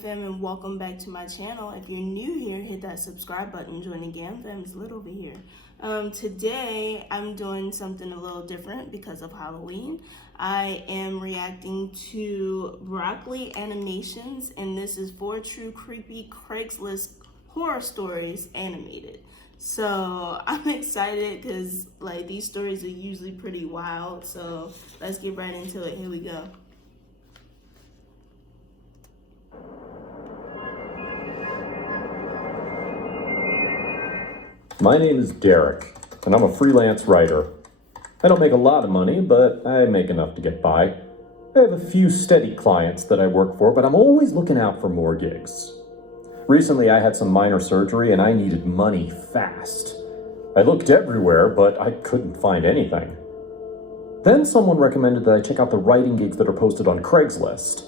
Fam, and welcome back to my channel. If you're new here, hit that subscribe button. Join the Gam Fam. It's lit over here. Today I'm doing something a little different because of Halloween. I am reacting to broccoli animations, and this is 4 true creepy Craigslist horror stories animated. So I'm excited because like these stories are usually pretty wild. So let's get right into it. Here we go. My name is Derek, and I'm a freelance writer. I don't make a lot of money, but I make enough to get by. I have a few steady clients that I work for, but I'm always looking out for more gigs. Recently, I had some minor surgery, and I needed money fast. I looked everywhere, but I couldn't find anything. Then someone recommended that I check out the writing gigs that are posted on Craigslist.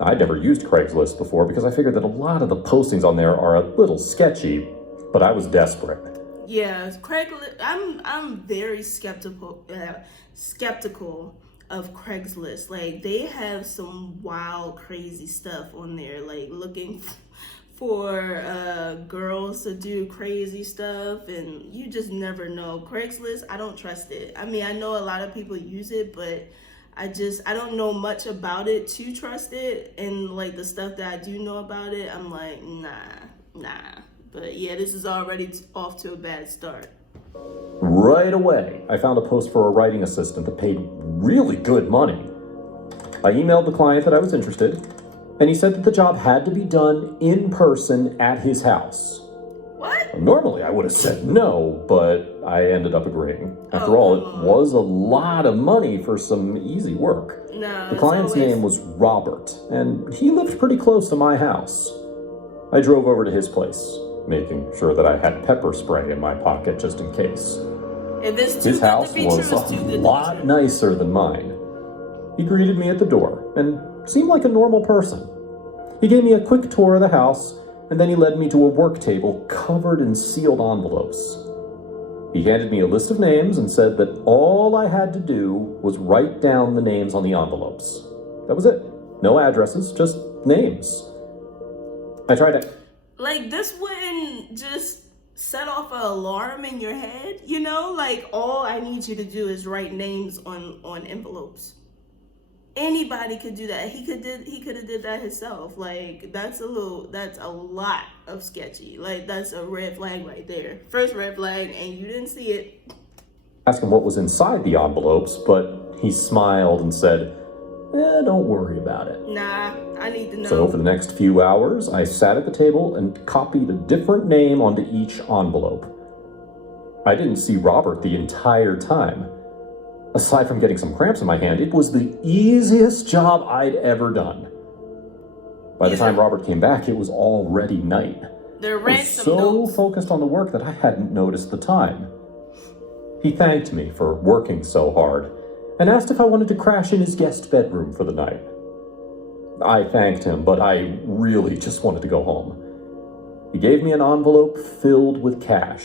I'd never used Craigslist before because I figured that a lot of the postings on there are a little sketchy, but I was desperate. Yeah, Craigslist. I'm very skeptical of Craigslist. Like they have some wild, crazy stuff on there. Like looking for girls to do crazy stuff, and you just never know. Craigslist, I don't trust it. I mean, I know a lot of people use it, but I don't know much about it to trust it. And like the stuff that I do know about it, I'm like, nah. But yeah, this is already off to a bad start. Right away, I found a post for a writing assistant that paid really good money. I emailed the client that I was interested, and he said that the job had to be done in person at his house. What? Normally, I would have said no, but I ended up agreeing. After all, it was a lot of money for some easy work. No, the client's name was Robert, and he lived pretty close to my house. I drove over to his place, making sure that I had pepper spray in my pocket just in case. His house was a lot nicer than mine. He greeted me at the door and seemed like a normal person. He gave me a quick tour of the house, and then he led me to a work table covered in sealed envelopes. He handed me a list of names and said that all I had to do was write down the names on the envelopes. That was it. No addresses, just names. I tried to... Like, this wouldn't just set off an alarm in your head, you know? Like, all I need you to do is write names on envelopes. Anybody could do that. He could have did that himself. Like, that's a lot of sketchy. Like, that's a red flag right there. First red flag, and you didn't see it. Asked him what was inside the envelopes, but he smiled and said, don't worry about it. Nah, I need to know. So for the next few hours, I sat at the table and copied a different name onto each envelope. I didn't see Robert the entire time. Aside from getting some cramps in my hand, it was the easiest job I'd ever done. By the time Robert came back, it was already night. I was so focused on the work that I hadn't noticed the time. He thanked me for working so hard and asked if I wanted to crash in his guest bedroom for the night. I thanked him, but I really just wanted to go home. He gave me an envelope filled with cash,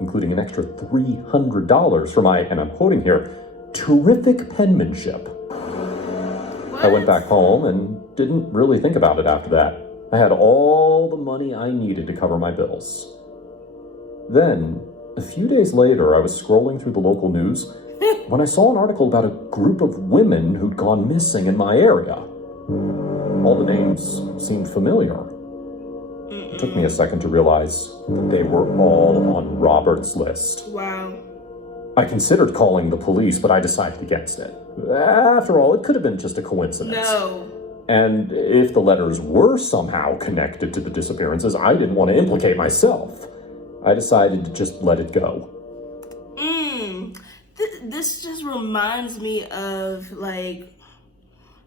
including an extra $300 for my, and I'm quoting here, terrific penmanship. What? I went back home and didn't really think about it after that. I had all the money I needed to cover my bills. Then, a few days later, I was scrolling through the local news when I saw an article about a group of women who'd gone missing in my area. All the names seemed familiar. It took me a second to realize that they were all on Robert's list. Wow. I considered calling the police, but I decided against it. After all, it could have been just a coincidence. No. And if the letters were somehow connected to the disappearances, I didn't want to implicate myself. I decided to just let it go. This just reminds me of like,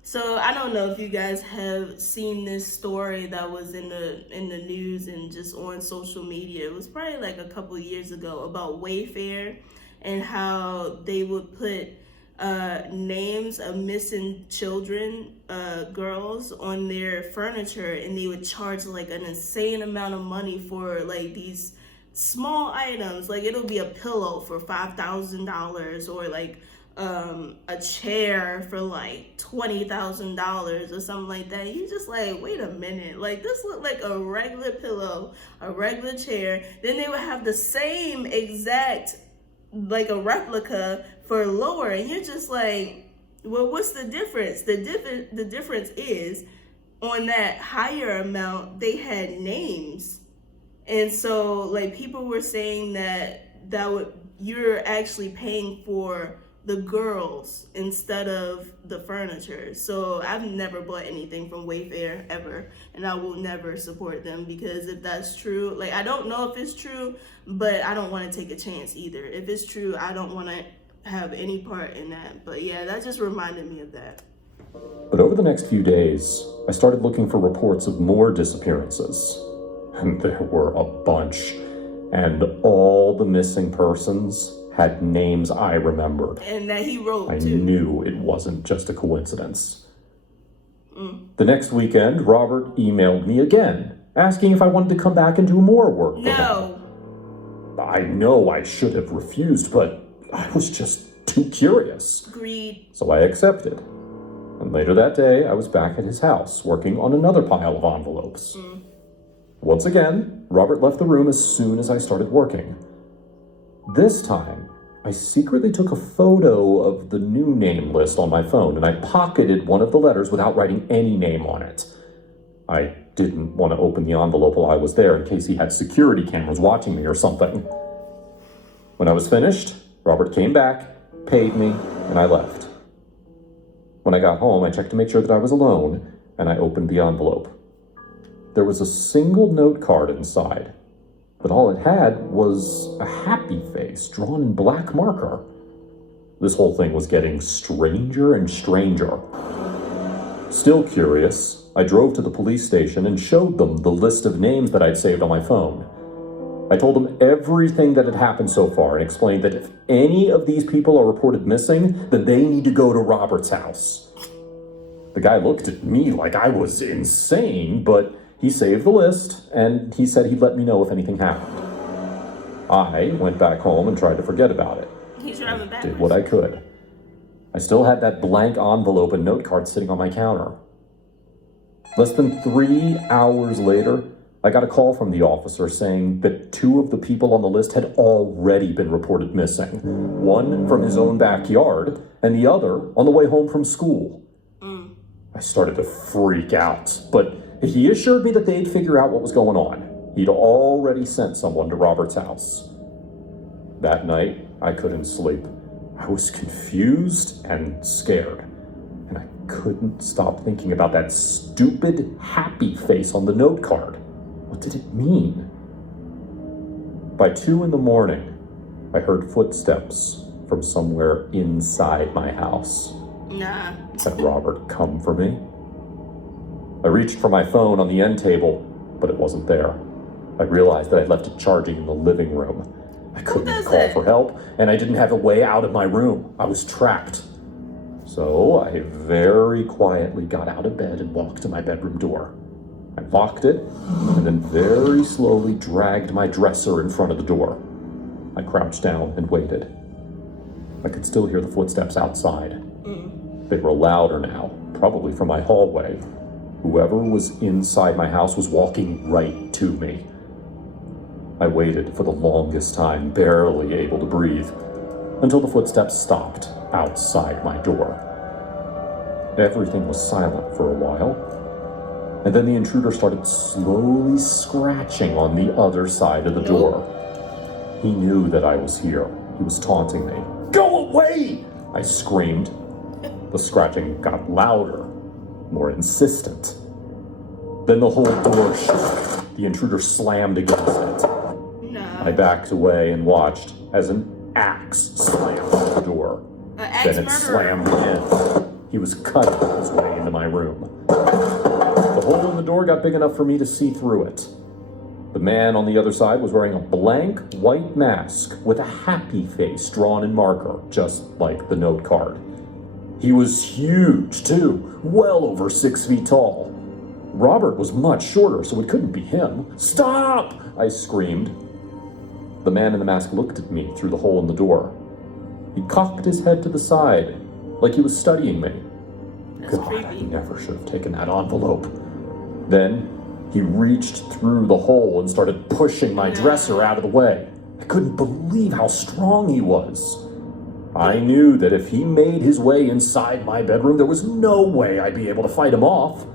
so I don't know if you guys have seen this story that was in the news and just on social media. It was probably like a couple years ago about Wayfair and how they would put names of missing children, girls, on their furniture, and they would charge like an insane amount of money for like these small items. Like it'll be a pillow for $5,000 or like a chair for like $20,000 or something like that. You just like, wait a minute, like this looked like a regular pillow, a regular chair. Then they would have the same exact, like a replica for lower, and you're just like, well, what's the difference? The difference is on that higher amount they had names, and so like people were saying that you're actually paying for the girls instead of the furniture. So I've never bought anything from Wayfair ever, and I will never support them, because if that's true, like I don't know if it's true, but I don't want to take a chance either. If it's true, I don't want to have any part in that. But yeah, that just reminded me of that. But over the next few days, I started looking for reports of more disappearances. And there were a bunch. And all the missing persons had names I remembered. And that he wrote, I too. knew it wasn't just a coincidence. The next weekend, Robert emailed me again, asking if I wanted to come back and do more work for him. I know I should have refused, but I was just too curious. Agreed. So I accepted. And later that day, I was back at his house, working on another pile of envelopes. Once again, Robert left the room as soon as I started working. This time, I secretly took a photo of the new name list on my phone, and I pocketed one of the letters without writing any name on it. I didn't want to open the envelope while I was there in case he had security cameras watching me or something. When I was finished, Robert came back, paid me, and I left. When I got home, I checked to make sure that I was alone, and I opened the envelope. There was a single note card inside, but all it had was a happy face drawn in black marker. This whole thing was getting stranger and stranger. Still curious, I drove to the police station and showed them the list of names that I'd saved on my phone. I told them everything that had happened so far and explained that if any of these people are reported missing, then they need to go to Robert's house. The guy looked at me like I was insane, but he saved the list, and he said he'd let me know if anything happened. I went back home and tried to forget about it. He's driving back. Did what I could. I still had that blank envelope and note card sitting on my counter. Less than 3 hours later, I got a call from the officer saying that 2 of the people on the list had already been reported missing. One from his own backyard, and the other on the way home from school. I started to freak out, but he assured me that they'd figure out what was going on. He'd already sent someone to Robert's house. That night, I couldn't sleep. I was confused and scared, and I couldn't stop thinking about that stupid happy face on the note card. What did it mean? By 2 a.m, I heard footsteps from somewhere inside my house. Nah. Had Robert come for me? I reached for my phone on the end table, but it wasn't there. I realized that I'd left it charging in the living room. I couldn't call for help, and I didn't have a way out of my room. I was trapped. So I very quietly got out of bed and walked to my bedroom door. I locked it, and then very slowly dragged my dresser in front of the door. I crouched down and waited. I could still hear the footsteps outside. They were louder now, probably from my hallway. Whoever was inside my house was walking right to me. I waited for the longest time, barely able to breathe, until the footsteps stopped outside my door. Everything was silent for a while, and then the intruder started slowly scratching on the other side of the door. He knew that I was here. He was taunting me. "Go away!" I screamed. The scratching got louder, more insistent. Then the whole door shook. The intruder slammed against it. I backed away and watched as an axe slammed on the door. Then it slammed again. He was cutting his way into my room. The hole in the door got big enough for me to see through it. The man on the other side was wearing a blank white mask with a happy face drawn in marker, just like the note card. He was huge, too, well over 6 feet tall. Robert was much shorter, so it couldn't be him. "Stop!" I screamed. The man in the mask looked at me through the hole in the door. He cocked his head to the side, like he was studying me. That's God, I creepy. never should have taken that envelope. Then he reached through the hole and started pushing my dresser out of the way. I couldn't believe how strong he was. I knew that if he made his way inside my bedroom, there was no way I'd be able to fight him off.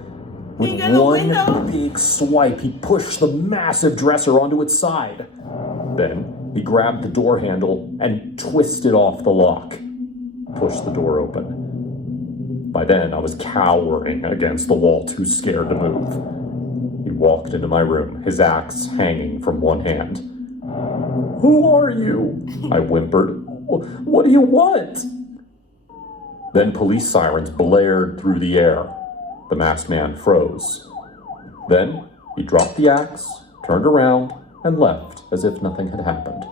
With one big swipe, he pushed the massive dresser onto its side. Then he grabbed the door handle and twisted off the lock. Pushed the door open. By then, I was cowering against the wall, too scared to move. He walked into my room, his axe hanging from one hand. "Who are you?" I whimpered. "What do you want?" Then police sirens blared through the air. The masked man froze. Then he dropped the axe, turned around, and left as if nothing had happened.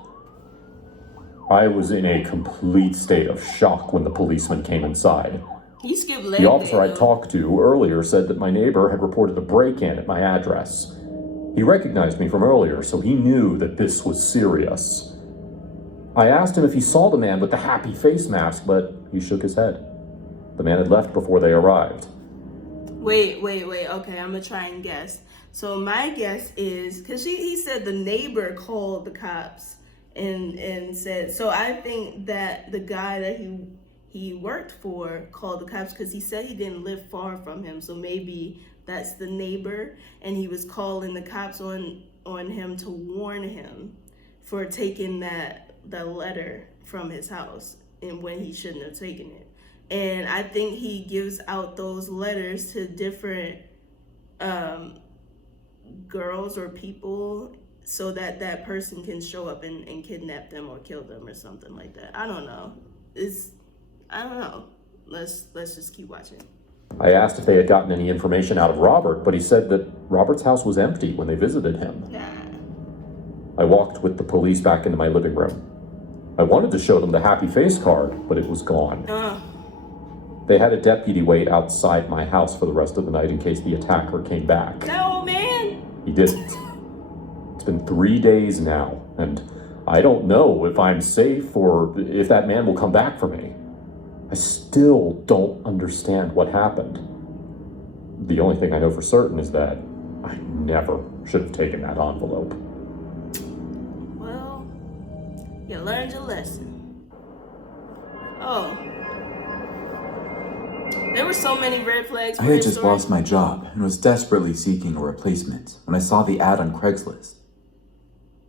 I was in a complete state of shock when the policeman came inside. He skipped leg The officer day, I talked to earlier said that my neighbor had reported a break-in at my address. He recognized me from earlier, so he knew that this was serious. I asked him if he saw the man with the happy face mask, but he shook his head. The man had left before they arrived. Wait. Okay, I'm gonna try and guess. So my guess is, because he said the neighbor called the cops and said, so I think that the guy that he worked for called the cops because he said he didn't live far from him. So maybe that's the neighbor, and he was calling the cops on him to warn him for taking that letter from his house and when he shouldn't have taken it. And I think he gives out those letters to different girls or people so that that person can show up and kidnap them or kill them or something like that. I don't know. I don't know. Let's just keep watching. I asked if they had gotten any information out of Robert, but he said that Robert's house was empty when they visited him. Yeah. I walked with the police back into my living room. I wanted to show them the happy face card, but it was gone. They had a deputy wait outside my house for the rest of the night in case the attacker came back. That old man? He didn't. It's been 3 days now, and I don't know if I'm safe or if that man will come back for me. I still don't understand what happened. The only thing I know for certain is that I never should have taken that envelope. Well, you learned your lesson. Oh. There were so many red flags. I had just lost my job and was desperately seeking a replacement when I saw the ad on Craigslist.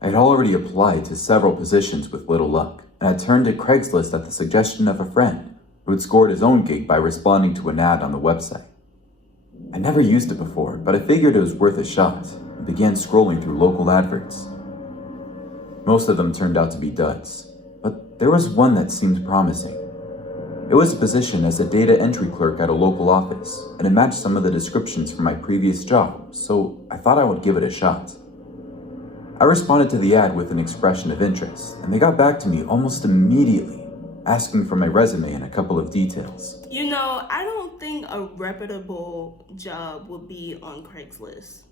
I had already applied to several positions with little luck, and I turned to Craigslist at the suggestion of a friend who had scored his own gig by responding to an ad on the website. I never used it before, but I figured it was worth a shot and began scrolling through local adverts. Most of them turned out to be duds, but there was one that seemed promising. It was a position as a data entry clerk at a local office, and it matched some of the descriptions from my previous job, so I thought I would give it a shot. I responded to the ad with an expression of interest, and they got back to me almost immediately, asking for my resume and a couple of details. You know, I don't think a reputable job would be on Craigslist.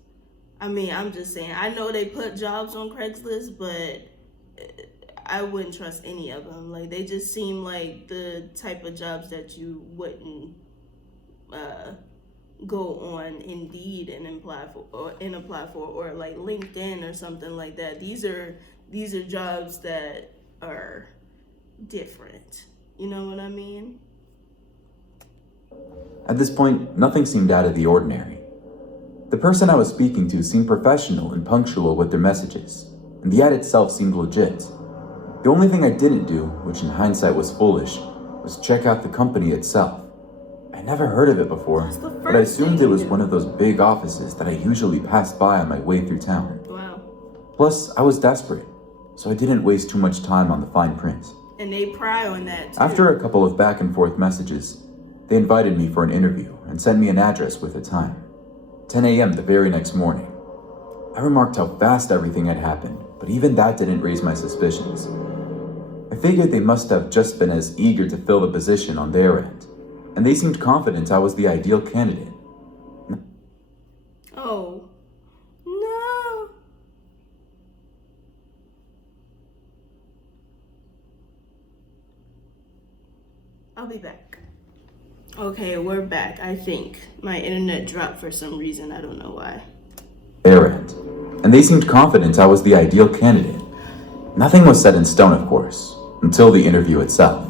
I mean, I'm just saying, I know they put jobs on Craigslist, but I wouldn't trust any of them. Like, they just seem like the type of jobs that you wouldn't go on Indeed and apply for, or like LinkedIn or something like that. These are jobs that are different. You know what I mean? At this point, nothing seemed out of the ordinary. The person I was speaking to seemed professional and punctual with their messages, and the ad itself seemed legit. The only thing I didn't do, which in hindsight was foolish, was check out the company itself. I never heard of it before, but I assumed it was one of those big offices that I usually passed by on my way through town. Wow. Plus, I was desperate, so I didn't waste too much time on the fine print. And they pry on that too. After a couple of back and forth messages, they invited me for an interview and sent me an address with a time. 10 a.m. the very next morning. I remarked how fast everything had happened, but even that didn't raise my suspicions. I figured they must have just been as eager to fill the position on their end, and they seemed confident I was the ideal candidate. Oh, no. I'll be back. Okay, we're back. I think my internet dropped for some reason. I don't know why. Errand, and they seemed confident I was the ideal candidate. Nothing was set in stone, of course, until the interview itself.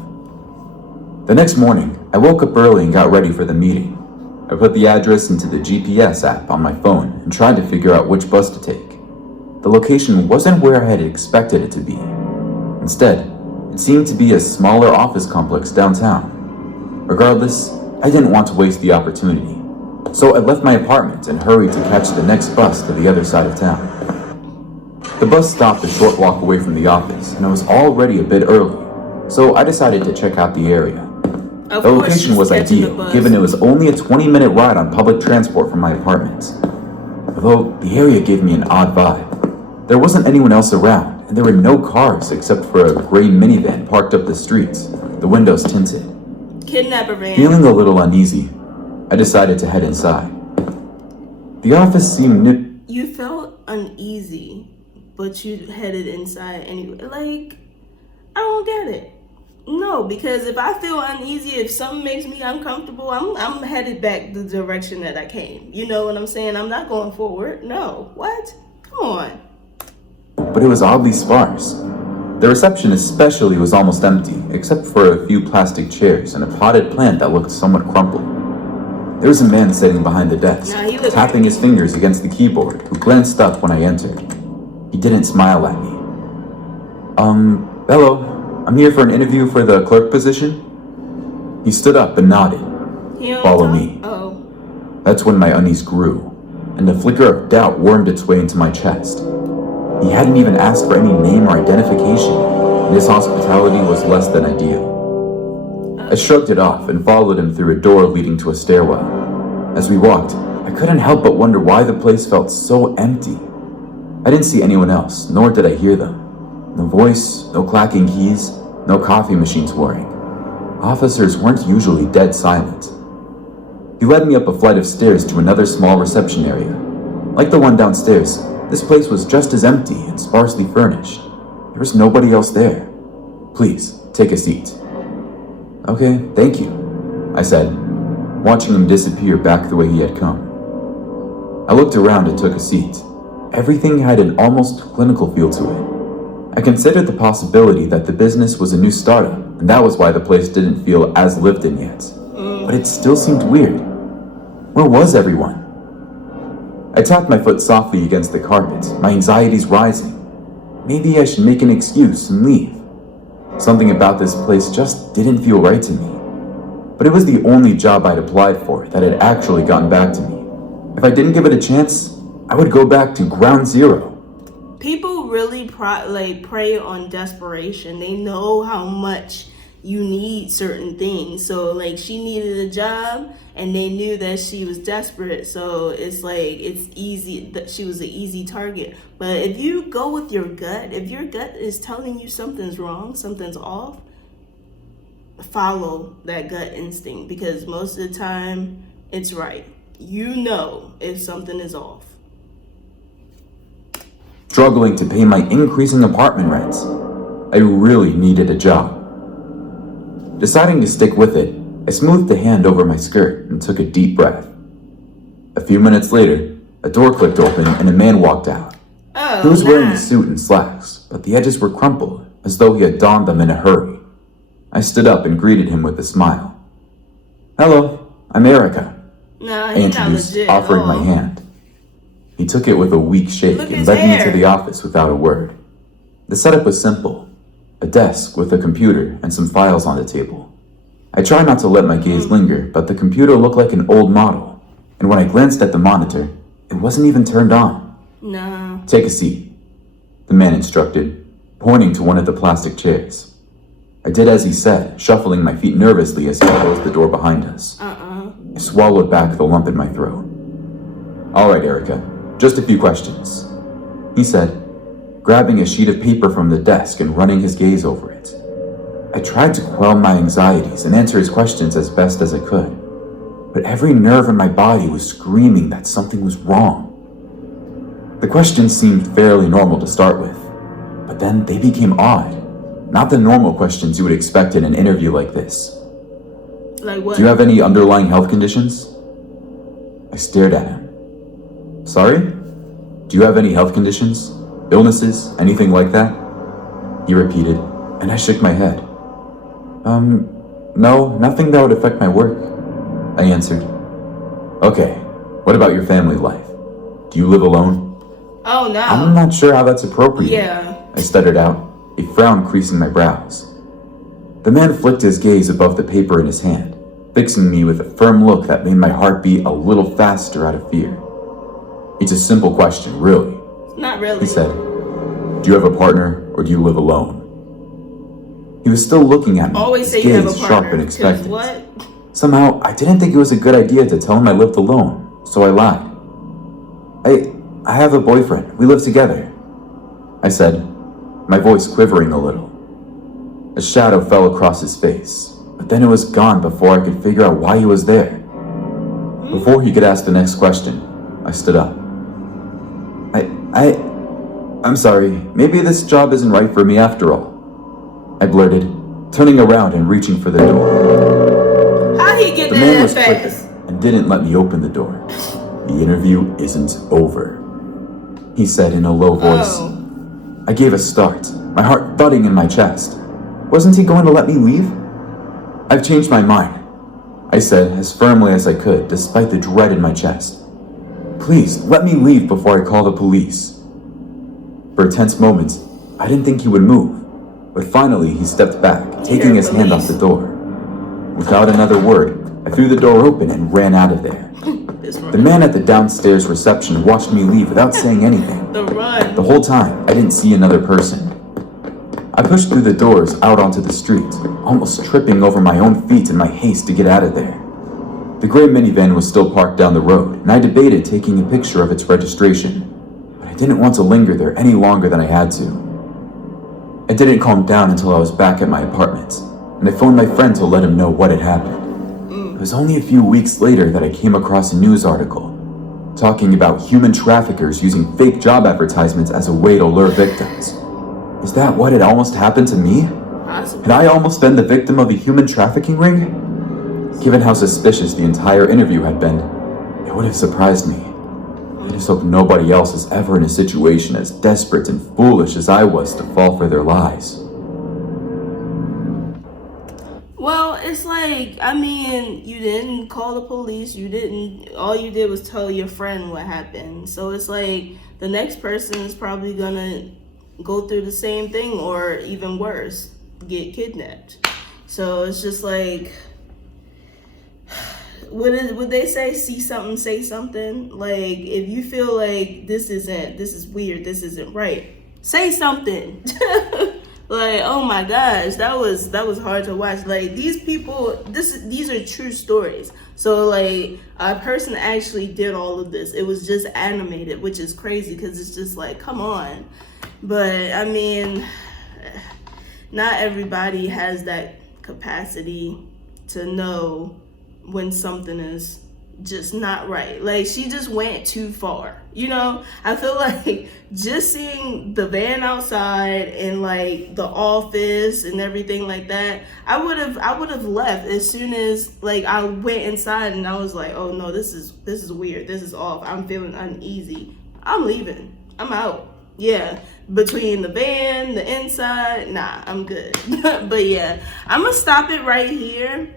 The next morning, I woke up early and got ready for the meeting. I put the address into the GPS app on my phone and tried to figure out which bus to take. The location wasn't where I had expected it to be. Instead, it seemed to be a smaller office complex downtown. Regardless, I didn't want to waste the opportunity, so I left my apartment and hurried to catch the next bus to the other side of town. The bus stopped a short walk away from the office, and I was already a bit early, so I decided to check out the area. The location was ideal, given it was only a 20-minute ride on public transport from my apartment. Although the area gave me an odd vibe. There wasn't anyone else around, and there were no cars except for a gray minivan parked up the streets, the windows tinted. Kidnapper van. Feeling a little uneasy, I decided to head inside. The office seemed new. You felt uneasy, but you headed inside anyway. Like, I don't get it. No, because if I feel uneasy, if something makes me uncomfortable, I'm headed back the direction that I came. You know what I'm saying? I'm not going forward. No. What? Come on. But it was oddly sparse. The reception especially was almost empty, except for a few plastic chairs and a potted plant that looked somewhat crumpled. There was a man sitting behind the desk, tapping his fingers against the keyboard, who glanced up when I entered. He didn't smile at me. Hello. I'm here for an interview for the clerk position. He stood up and nodded. Follow me. Oh. That's when my unease grew, and a flicker of doubt wormed its way into my chest. He hadn't even asked for any name or identification, and his hospitality was less than ideal. I shrugged it off and followed him through a door leading to a stairwell. As we walked, I couldn't help but wonder why the place felt so empty. I didn't see anyone else, nor did I hear them. No voice, no clacking keys, no coffee machines whirring. Officers weren't usually dead silent. He led me up a flight of stairs to another small reception area. Like the one downstairs, this place was just as empty and sparsely furnished. There was nobody else there. Please, take a seat. Okay, thank you, I said, watching him disappear back the way he had come. I looked around and took a seat. Everything had an almost clinical feel to it. I considered the possibility that the business was a new startup, and that was why the place didn't feel as lived in yet. But it still seemed weird. Where was everyone? I tapped my foot softly against the carpet, my anxieties rising. Maybe I should make an excuse and leave. Something about this place just didn't feel right to me. But it was the only job I'd applied for that had actually gotten back to me. If I didn't give it a chance, I would go back to ground zero. People really prey on desperation. They know how much you need certain things. So like she needed a job and they knew that she was desperate. So it's like it's easy that she was an easy target. But if you go with your gut, if your gut is telling you something's wrong, something's off, follow that gut instinct because most of the time it's right. You know if something is off. Struggling to pay my increasing apartment rents, I really needed a job. Deciding to stick with it, I smoothed a hand over my skirt and took a deep breath. A few minutes later, a door clicked open and a man walked out. He was wearing a suit and slacks, but the edges were crumpled, as though he had donned them in a hurry. I stood up and greeted him with a smile. Hello, I'm Erica, I introduced, offering my hand. He took it with a weak shake and led me into the office without a word. The setup was simple. A desk with a computer and some files on the table. I tried not to let my gaze linger, but the computer looked like an old model. And when I glanced at the monitor, it wasn't even turned on. No. Take a seat, the man instructed, pointing to one of the plastic chairs. I did as he said, shuffling my feet nervously as he closed the door behind us. I swallowed back the lump in my throat. All right, Erica. Just a few questions, he said, grabbing a sheet of paper from the desk and running his gaze over it. I tried to quell my anxieties and answer his questions as best as I could, but every nerve in my body was screaming that something was wrong. The questions seemed fairly normal to start with, but then they became odd. Not the normal questions you would expect in an interview like this. Like what? Do you have any underlying health conditions? I stared at him. Sorry? Do you have any health conditions? Illnesses? Anything like that? He repeated, and I shook my head. No, nothing that would affect my work, I answered. Okay, what about your family life? Do you live alone? Oh, no. I'm not sure how that's appropriate. Yeah. I stuttered out, a frown creasing my brows. The man flicked his gaze above the paper in his hand, fixing me with a firm look that made my heart beat a little faster out of fear. It's a simple question, really. Not really. He said, do you have a partner or do you live alone? He was still looking at me, Always his say you have a gaze partner. sharp and expectant. What? Somehow, I didn't think it was a good idea to tell him I lived alone, so I lied. I have a boyfriend. We live together, I said, my voice quivering a little. A shadow fell across his face, but then it was gone before I could figure out why he was there. Before he could ask the next question, I stood up. I'm sorry, maybe this job isn't right for me after all, I blurted, turning around and reaching for the door. How he get The man there was that quicker fast? and didn't let me open the door. The interview isn't over, he said in a low voice. Oh. I gave a start, my heart thudding in my chest. Wasn't he going to let me leave? I've changed my mind, I said as firmly as I could, despite the dread in my chest. Please, let me leave before I call the police. For a tense moment, I didn't think he would move, but finally he stepped back, taking his hand off the door. Without another word, I threw the door open and ran out of there. The man at the downstairs reception watched me leave without saying anything. The whole time, I didn't see another person. I pushed through the doors out onto the street, almost tripping over my own feet in my haste to get out of there. The gray minivan was still parked down the road, and I debated taking a picture of its registration, but I didn't want to linger there any longer than I had to. I didn't calm down until I was back at my apartment, and I phoned my friend to let him know what had happened. It was only a few weeks later that I came across a news article talking about human traffickers using fake job advertisements as a way to lure victims. Was that what had almost happened to me? Had I almost been the victim of a human trafficking ring? Given how suspicious the entire interview had been, it would have surprised me. I just hope nobody else is ever in a situation as desperate and foolish as I was to fall for their lies. Well, it's like, I mean, you didn't call the police, all you did was tell your friend what happened. So it's like, the next person is probably gonna go through the same thing, or even worse, get kidnapped. So it's just like, would they say, see something, say something? Like, if you feel like this is weird, this isn't right, say something. Like, oh my gosh, that was hard to watch. Like, these people, these are true stories. So like, a person actually did all of this. It was just animated, which is crazy because it's just like, come on. But I mean, not everybody has that capacity to know when something is just not right. Like, she just went too far, you know? I feel like just seeing the van outside and like the office and everything like that, I would have left as soon as like I went inside and I was like, oh no, this is weird, this is off, I'm feeling uneasy, I'm leaving, I'm out. Yeah, between the van, the inside, nah, I'm good. But yeah, I'm gonna stop it right here.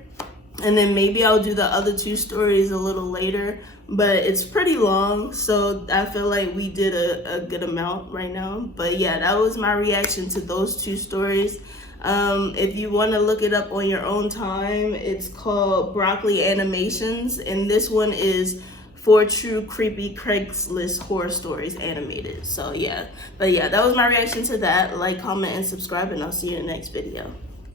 And then maybe I'll do the other two stories a little later, but it's pretty long, so I feel like we did a good amount right now. But yeah, that was my reaction to those two stories. If you want to look it up on your own time, it's called Broccoli Animations, and this one is 4 True Creepy Craigslist Horror Stories Animated. So yeah, but yeah, that was my reaction to that. Like, comment, and subscribe, and I'll see you in the next video.